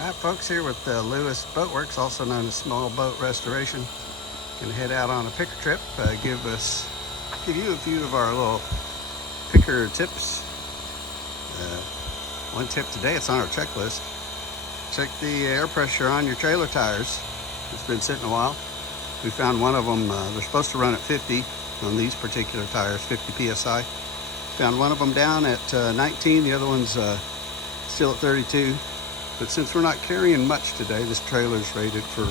All right, folks, here with Lewis Boat Works, also known as Small Boat Restoration. Gonna head out on a picker trip. Give you a few of our little picker tips. One tip today, it's on our checklist. Check the air pressure on your trailer tires. It's been sitting a while. We found one of them, they're supposed to run at 50 on these particular tires, 50 PSI. Found one of them down at 19, the other one's still at 32. But since we're not carrying much today, this trailer is rated for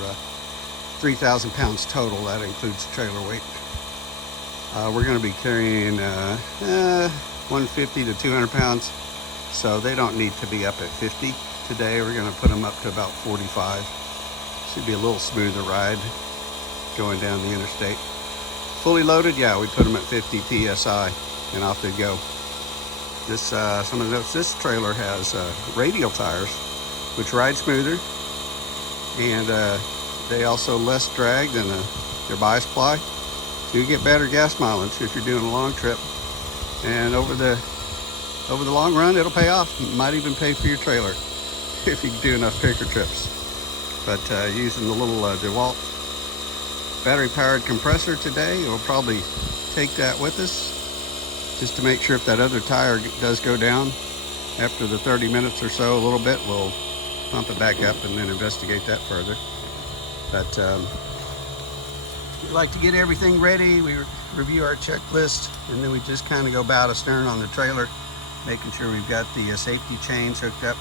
3,000 pounds total. That includes trailer weight. We're going to be carrying 150 to 200 pounds, so they don't need to be up at 50 today. We're going to put them up to about 45. Should be a little smoother ride going down the interstate. Fully loaded, yeah, we put them at 50 PSI and off they go. This some of the notes, this trailer has radial tires, which ride smoother, and they also less drag than their bias ply. So you get better gas mileage if you're doing a long trip, and over the long run, it'll pay off. It might even pay for your trailer if you do enough picker trips. But using the little DeWalt battery-powered compressor today, we'll probably take that with us just to make sure if that other tire does go down after the 30 minutes or so, a little bit, we'll pump it back up and then investigate that further. But we like to get everything ready. We review our checklist, and then we just kind of go bow to stern on the trailer, making sure we've got the safety chains hooked up.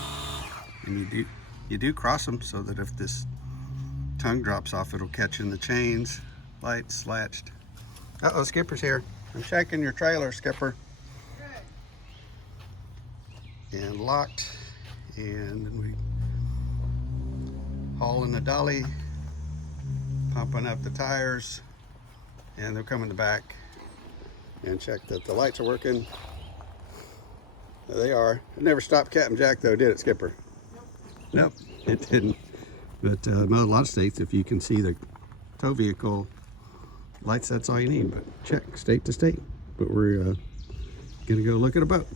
And you do cross them so that if this tongue drops off, it'll catch in the chains. Lights latched. Uh-oh, Skipper's here. I'm checking your trailer, Skipper. Good. And locked. And then we hauling the dolly, pumping up the tires, and they're coming back. And check that the lights are working. There they are. It never stopped Captain Jack though, did it, Skipper? Nope, it didn't. But in a lot of states, if you can see the tow vehicle lights, that's all you need. But check state to state. But we're gonna go look at a boat.